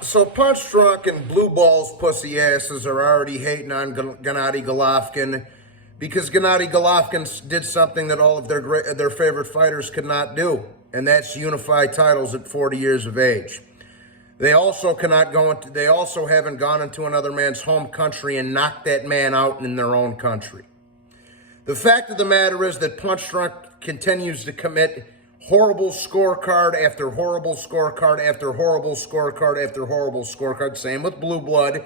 So PunshDrunk and Blue Balls pussy asses are already hating on Gennady Golovkin because Gennady Golovkin did something that all of their favorite fighters could not do, and that's unify titles at 40 years of age. They also haven't gone into another man's home country and knocked that man out in their own country. The fact of the matter is that PunshDrunk continues to commit horrible scorecard after horrible scorecard after horrible scorecard after horrible scorecard. Same with Blue Blood.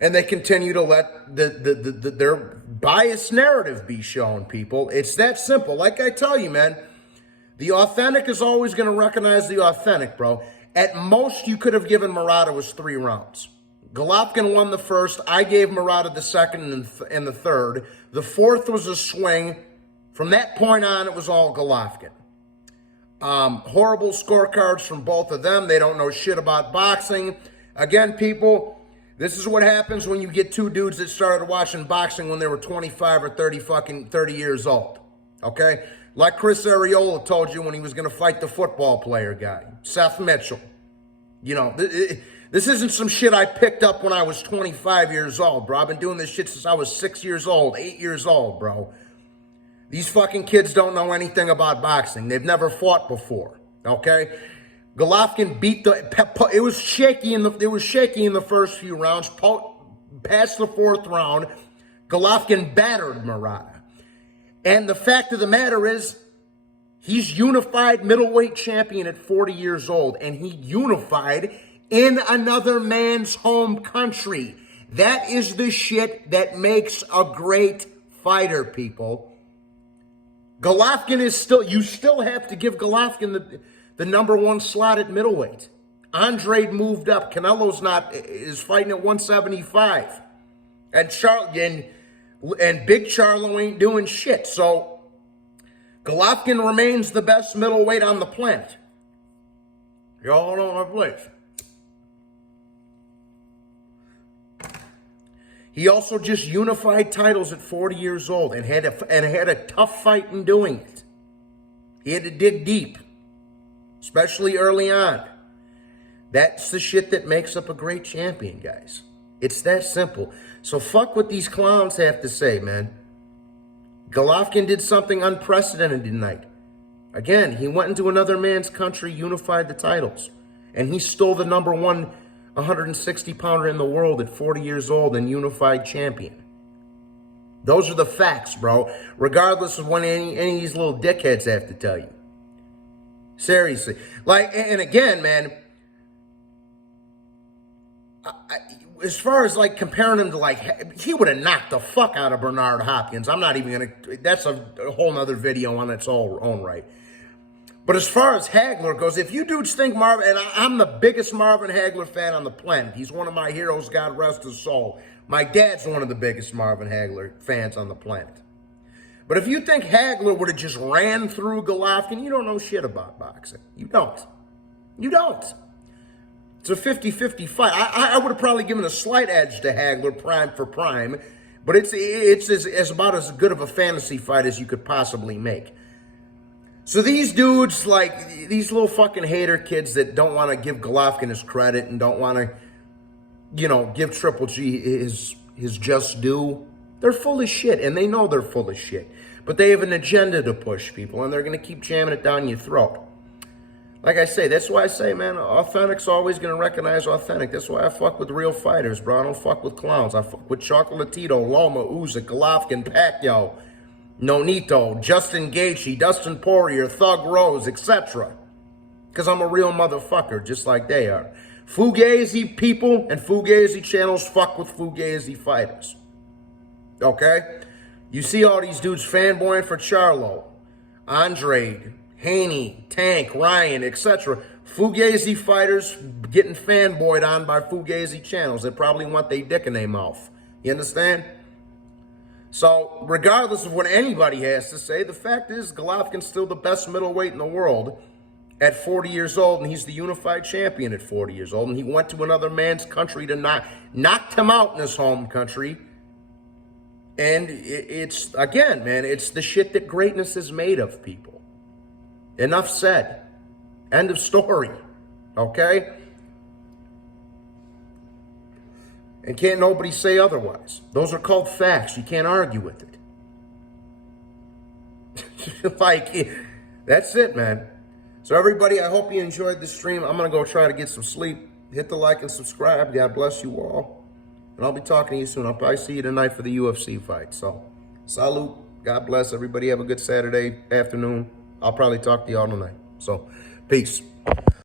And they continue to let their biased narrative be shown, people. It's that simple. Like I tell you, man, the authentic is always going to recognize the authentic, bro. At most, you could have given Murata was 3 rounds. Golovkin won the first. I gave Murata the second and the third. The fourth was a swing. From that point on, it was all Golovkin. Horrible scorecards from both of them. They don't know shit about boxing. Again, people, this is what happens when you get two dudes that started watching boxing when they were 25 or 30 years old. Okay? Like Chris Arreola told you when he was going to fight the football player guy, Seth Mitchell. You know, this isn't some shit I picked up when I was 25 years old, bro. I've been doing this shit since I was 6 years old, 8 years old, bro. These fucking kids don't know anything about boxing. They've never fought before, okay? Golovkin beat it was shaky in the first few rounds. Past the fourth round, Golovkin battered Murata. And the fact of the matter is, he's unified middleweight champion at 40 years old, and he unified in another man's home country. That is the shit that makes a great fighter, people. Golovkin you still have to give Golovkin the number 1 slot at middleweight. Andre moved up. Canelo's is fighting at 175. And Big Charlo ain't doing shit. So Golovkin remains the best middleweight on the planet. Y'all don't have place. He also just unified titles at 40 years old and had a tough fight in doing it. He had to dig deep, especially early on. That's the shit that makes up a great champion, guys. It's that simple. So fuck what these clowns have to say, man. Golovkin did something unprecedented tonight. Again, he went into another man's country, unified the titles, and he stole the number 1 160-pounder in the world at 40 years old and unified champion. Those are the facts, bro, regardless of what any of these little dickheads have to tell you. Seriously. And again, man, as far as, comparing him to, he would have knocked the fuck out of Bernard Hopkins. I'm not even going to, that's a whole nother video on its own right. But as far as Hagler goes, if you dudes think Marvin, and I'm the biggest Marvin Hagler fan on the planet. He's one of my heroes, God rest his soul. My dad's one of the biggest Marvin Hagler fans on the planet. But if you think Hagler would have just ran through Golovkin, you don't know shit about boxing. You don't. You don't. It's a 50-50 fight. I would have probably given a slight edge to Hagler, prime for prime, but it's about as good of a fantasy fight as you could possibly make. So these dudes, these little fucking hater kids that don't want to give Golovkin his credit and don't want to, give Triple G his just due, they're full of shit, and they know they're full of shit. But they have an agenda to push, people, and they're going to keep jamming it down your throat. Like I say, that's why I say, man, authentic's always going to recognize authentic. That's why I fuck with real fighters, bro. I don't fuck with clowns. I fuck with Chocolatito, Loma, Usyk, Golovkin, Pacquiao, Nonito, Justin Gaethje, Dustin Poirier, Thug Rose, etc. Because I'm a real motherfucker, just like they are. Fugazi people and Fugazi channels fuck with Fugazi fighters. Okay? You see all these dudes fanboying for Charlo, Andre, Haney, Tank, Ryan, etc. Fugazi fighters getting fanboyed on by Fugazi channels that probably want their dick in their mouth. You understand? So, regardless of what anybody has to say, the fact is Golovkin's still the best middleweight in the world at 40 years old, and he's the unified champion at 40 years old, and he went to another man's country to knocked him out in his home country. And it's, again, man, it's the shit that greatness is made of, people. Enough said. End of story. Okay? And can't nobody say otherwise. Those are called facts. You can't argue with it. Like, that's it, man. So everybody, I hope you enjoyed the stream. I'm going to go try to get some sleep. Hit the like and subscribe. God bless you all. And I'll be talking to you soon. I'll probably see you tonight for the UFC fight. So, salute. God bless everybody. Have a good Saturday afternoon. I'll probably talk to y'all tonight. So, peace.